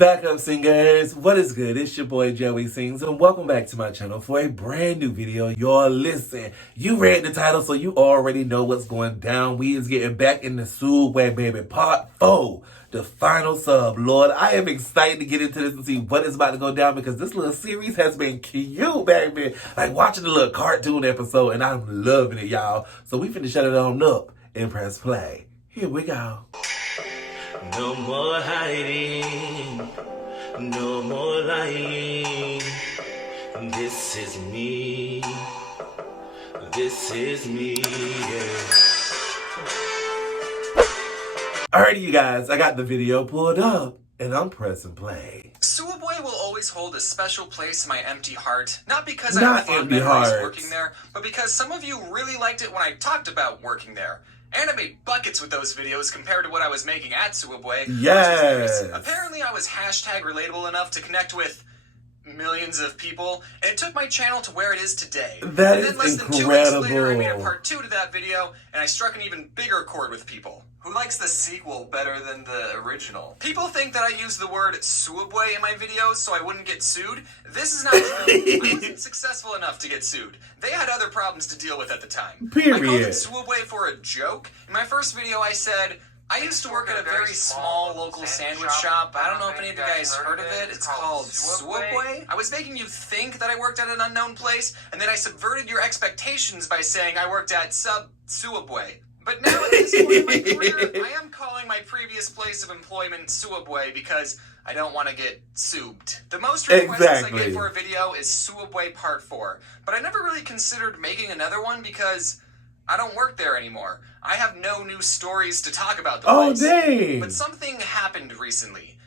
Back up, singers. What is good? It's your boy Joey Sings, and welcome back to my channel for a brand new video. Y'all listen, you read the title, so you already know what's going down. We is getting back in the Sooubway, baby, part 4, the final sub. Lord, I am excited to get into this and see what is about to go down, because this little series has been cute, baby. Like watching the little cartoon episode, and I'm loving it, y'all. So we finna shut it on up and press play. Here we go. No more hiding, no more lying. This is me, yeah. Alrighty, you guys, I got the video pulled up, and I'm pressing play. Sooubway will always hold a special place in my empty heart. Not because I have fond memories working there, but because some of you really liked it when I talked about working there. And I made buckets with those videos compared to what I was making at Sooubway. Yes. Apparently I was hashtag relatable enough to connect with millions of people, and it took my channel to where it is today. That and is then less than 2 weeks later, I made a part 2 to that video, and I struck an even bigger chord with people. Who likes the sequel better than the original? People think that I use the word Sooubway in my videos so I wouldn't get sued. This is not true. I wasn't successful enough to get sued. They had other problems to deal with at the time. Period. I called it Sooubway for a joke. In my first video I said, I used to work at a very small local sandwich shop. I don't know if any of you guys heard of it. It's called Sooubway. I was making you think that I worked at an unknown place, and then I subverted your expectations by saying I worked at Sooubway. But now at this point in my career, I am calling my previous place of employment Sooubway because I don't want to get soobed. The most requests I get for a video is Sooubway Part 4, but I never really considered making another one because I don't work there anymore. I have no new stories to talk about the place. Oh, dang. But something happened recently,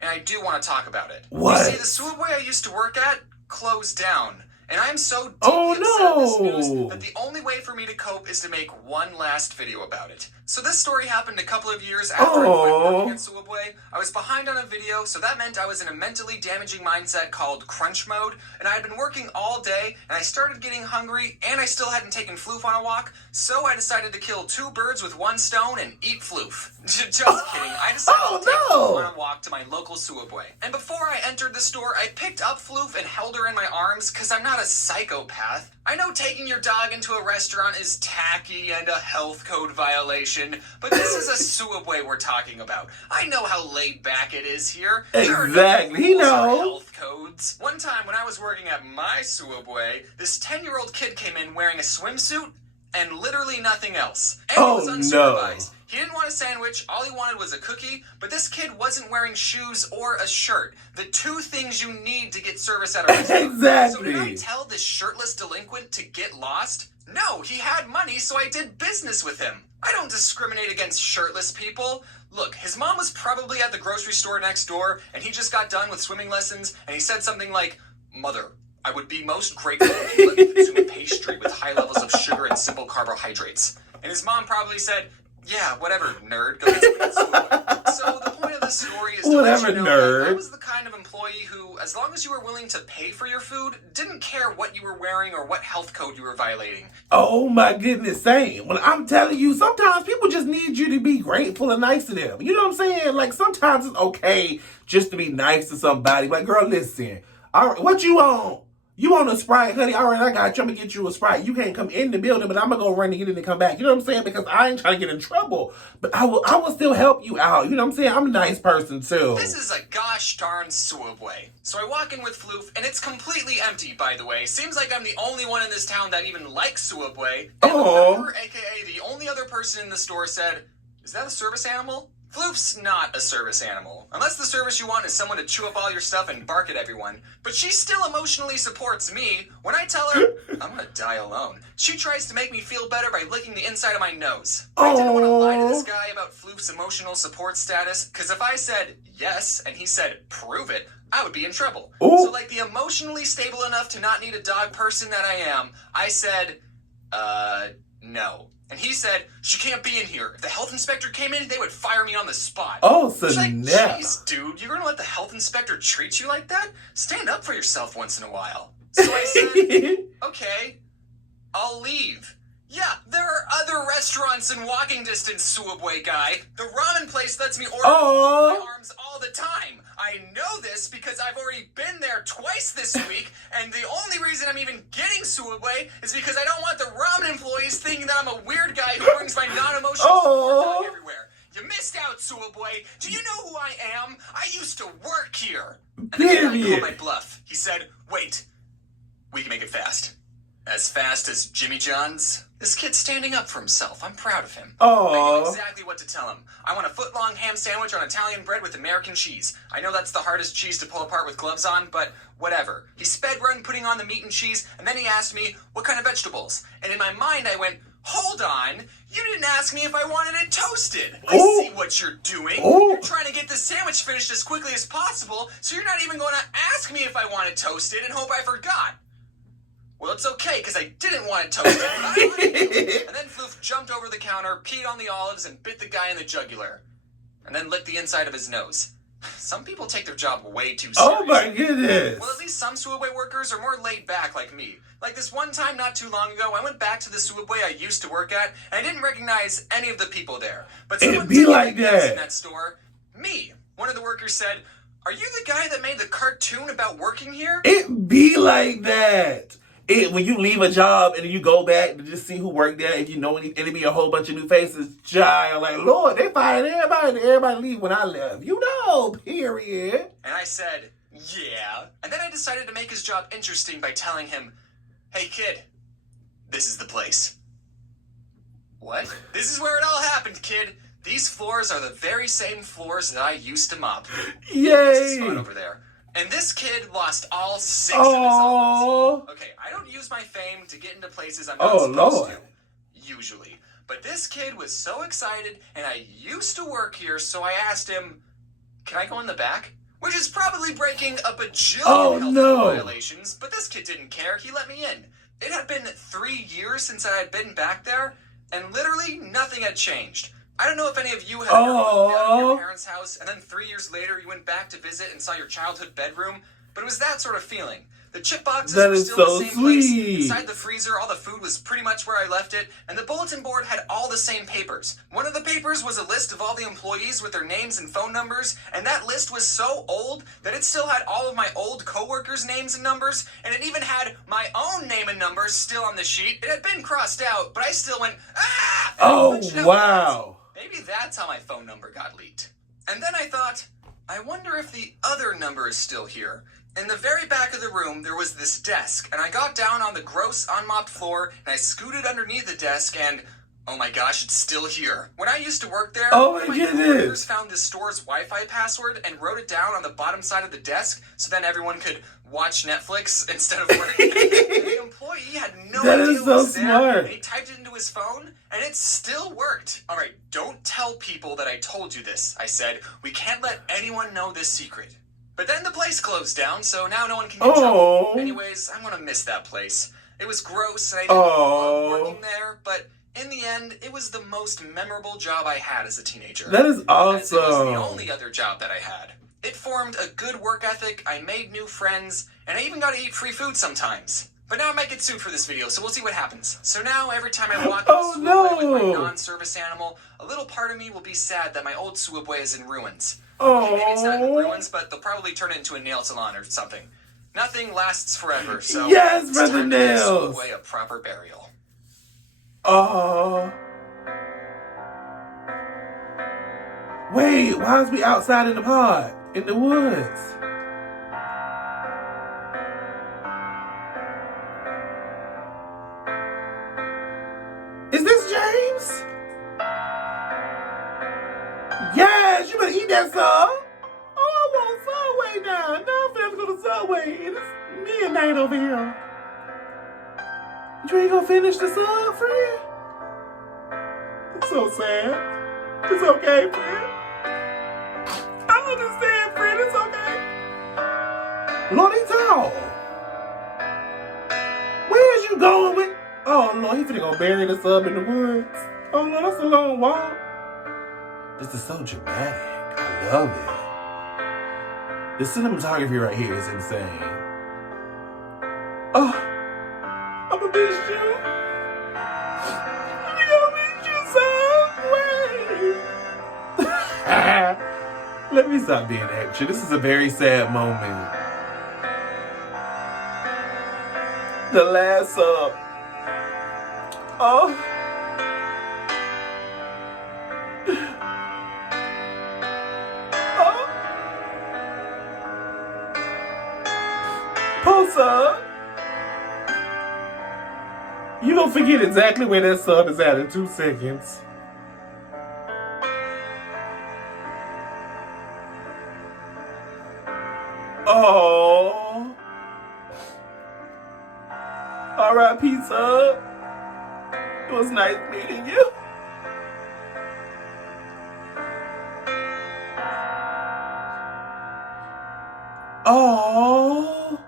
and I do want to talk about it. What? You see, the Sooubway I used to work at closed down. And I am so deeply upset at this news that the only way for me to cope is to make one last video about it. So this story happened a couple of years after I quit working at Sooubway. I was behind on a video, so that meant I was in a mentally damaging mindset called crunch mode, and I had been working all day, and I started getting hungry, and I still hadn't taken Floof on a walk, so I decided to kill 2 birds with 1 stone and eat Floof. Just kidding. I decided to take Floof on a walk to my local Sooubway. And before I entered the store, I picked up Floof and held her in my arms, because I'm not a psychopath. I know taking your dog into a restaurant is tacky and a health code violation, but this is a Sooubway we're talking about. I know how laid back it is here. Exactly, he knows. Health codes. One time when I was working at my Sooubway, this 10-year-old kid came in wearing a swimsuit and literally nothing else. And he was unsupervised. He didn't want a sandwich, all he wanted was a cookie, but this kid wasn't wearing shoes or a shirt. The 2 things you need to get service at a restaurant. Exactly. So did I tell this shirtless delinquent to get lost? No, he had money, so I did business with him. I don't discriminate against shirtless people. Look, his mom was probably at the grocery store next door, and he just got done with swimming lessons, and he said something like, "Mother, I would be most grateful if you let me consume a pastry with high levels of sugar and simple carbohydrates." And his mom probably said, "Yeah, whatever, nerd. Go get something at So the point of this story is to let you know that I was the kind of employee who, as long as you were willing to pay for your food, didn't care what you were wearing or what health code you were violating. Oh my goodness, same. Well, I'm telling you, sometimes people just need you to be grateful and nice to them. You know what I'm saying? Like, sometimes it's okay just to be nice to somebody. Like, girl, listen. All right, what you want? You want a Sprite, honey? All right, I got you. I'm going to get you a Sprite. You can't come in the building, but I'm going to go run and get in and come back. You know what I'm saying? Because I ain't trying to get in trouble. But I will still help you out. You know what I'm saying? I'm a nice person, too. This is a gosh darn Sooubway. So I walk in with Floof, and it's completely empty, by the way. Seems like I'm the only one in this town that even likes Sooubway. And the worker, a.k.a. the only other person in the store, said, "Is that a service animal?" Floof's not a service animal, unless the service you want is someone to chew up all your stuff and bark at everyone. But she still emotionally supports me. When I tell her, I'm gonna die alone, she tries to make me feel better by licking the inside of my nose. I didn't want to lie to this guy about Floof's emotional support status, because if I said yes, and he said prove it, I would be in trouble. So like the emotionally stable enough to not need a dog person that I am, I said, no. And he said, "She can't be in here. If the health inspector came in, they would fire me on the spot." Oh, so like, now. "Jeez, dude, you're gonna let the health inspector treat you like that? Stand up for yourself once in a while." So I said, "Okay, I'll leave." Yeah, there are other restaurants in walking distance, Sooubway guy. The ramen place lets me order Oh. with my arms all the time. I know this because I've already been there twice this week, and the only reason I'm even getting Sooubway is because I don't want the ramen employees thinking that I'm a weird guy who brings my non-emotional support dog everywhere. You missed out, Sooubway. Do you know who I am? I used to work here. And the guy called my bluff. He said, wait, we can make it fast. As fast as Jimmy John's? This kid's standing up for himself. I'm proud of him. Aww. I knew exactly what to tell him. I want a foot-long ham sandwich on Italian bread with American cheese. I know that's the hardest cheese to pull apart with gloves on, but whatever. He sped run putting on the meat and cheese, and then he asked me, what kind of vegetables? And in my mind, I went, hold on. You didn't ask me if I wanted it toasted. I see what you're doing. You're trying to get this sandwich finished as quickly as possible, so you're not even going to ask me if I want it toasted and hope I forgot. Well, it's okay, because I didn't want it toasted, but I wanted to. And then Floof jumped over the counter, peed on the olives, and bit the guy in the jugular. And then licked the inside of his nose. Some people take their job way too seriously. Oh my goodness. Well, at least some Sooubway workers are more laid back like me. Like this one time not too long ago, I went back to the Sooubway I used to work at, and I didn't recognize any of the people there. But someone It'd be like in that. that store. Me. One of the workers said, are you the guy that made the cartoon about working here? It be like that. When you leave a job and then you go back to just see who worked there, if you know any, and it be a whole bunch of new faces, child, like, Lord, they fired everybody, and everybody leave when I left. You know, period. And I said, yeah. And then I decided to make his job interesting by telling him, hey, kid, this is the place. What? This is where it all happened, kid. These floors are the very same floors that I used to mop. Yay. There's a spot over there. And this kid lost all 6 of his eyes. Okay, I don't use my fame to get into places I'm not supposed to, usually. But this kid was so excited, and I used to work here, so I asked him, can I go in the back? Which is probably breaking a bajillion health violations, but this kid didn't care. He let me in. It had been 3 years since I had been back there, and literally nothing had changed. I don't know if any of you have ever moved out of your parents' house, and then 3 years later you went back to visit and saw your childhood bedroom, but it was that sort of feeling. The chip boxes were still the same place. Inside the freezer, all the food was pretty much where I left it, and the bulletin board had all the same papers. One of the papers was a list of all the employees with their names and phone numbers, and that list was so old that it still had all of my old coworkers' names and numbers, and it even had my own name and number still on the sheet. It had been crossed out, but I still went, ah! Oh, wow. Maybe that's how my phone number got leaked. And then I thought, I wonder if the other number is still here. In the very back of the room, there was this desk, and I got down on the gross, unmopped floor, and I scooted underneath the desk, and oh my gosh, it's still here. When I used to work there, one of my coworkers found the store's Wi-Fi password and wrote it down on the bottom side of the desk, so then everyone could watch Netflix instead of working. The employee had no idea what was there, and he typed it into his phone, and it still worked. All right, don't tell people that I told you this, I said. We can't let anyone know this secret. But then the place closed down, so now no one can get trouble. Anyways, I'm gonna miss that place. It was gross, and I didn't love working there, but in the end, it was the most memorable job I had as a teenager. That is awesome. As it was the only other job that I had. It formed a good work ethic, I made new friends, and I even got to eat free food sometimes. But now I might get sued for this video, so we'll see what happens. So now, every time I walk in the Sooubway with my non-service animal, a little part of me will be sad that my old Sooubway is in ruins. Okay, maybe it's not in ruins, but they'll probably turn it into a nail salon or something. Nothing lasts forever, so yes, it's time to give Nails. Sooubway a proper burial. Wait, why is we outside in the pod? In the woods? Is this James? Yes, you better eat that sub. Oh, I want Subway now. Now I'm finna go to Subway. And it's midnight over here. You ain't gonna finish the sub, friend? It's so sad. It's okay, friend. I understand, friend. It's okay. Lordito, where's you going with? Oh, Lord, he finna go bury the sub in the woods. Oh, Lord, that's a long walk. This is so dramatic. I love it. The cinematography right here is insane. Oh, I'm a miss you. Let me stop being extra. This is a very sad moment. The last sub. Oh. Oh. Post up. You gonna forget exactly where that sub is at in 2 seconds. Oh. R.I.P. sub. It was nice meeting you. Oh.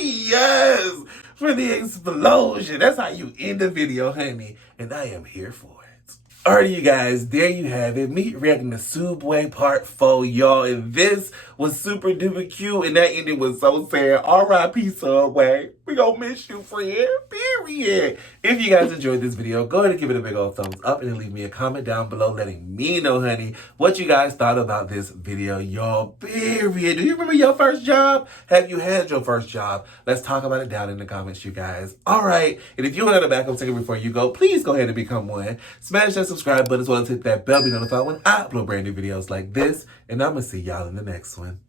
Yes, for the explosion. That's how you end the video, honey. And I am here for it. Alrighty, you guys, there you have it. Me reacting to Sooubway Part 4, y'all. And this was super duper cute. And that ending was so sad. R.I.P. Sooubway. We gonna miss you, friend. Period. If you guys enjoyed this video, go ahead and give it a big old thumbs up and then leave me a comment down below letting me know, honey, what you guys thought about this video, y'all. Period. Do you remember your first job? Have you had your first job? Let's talk about it down in the comments, you guys. Alright. And if you want to backup ticket before you go, please go ahead and become one. Smash that subscribe button as well as hit that bell to be notified when I upload brand new videos like this. And I'm gonna see y'all in the next one.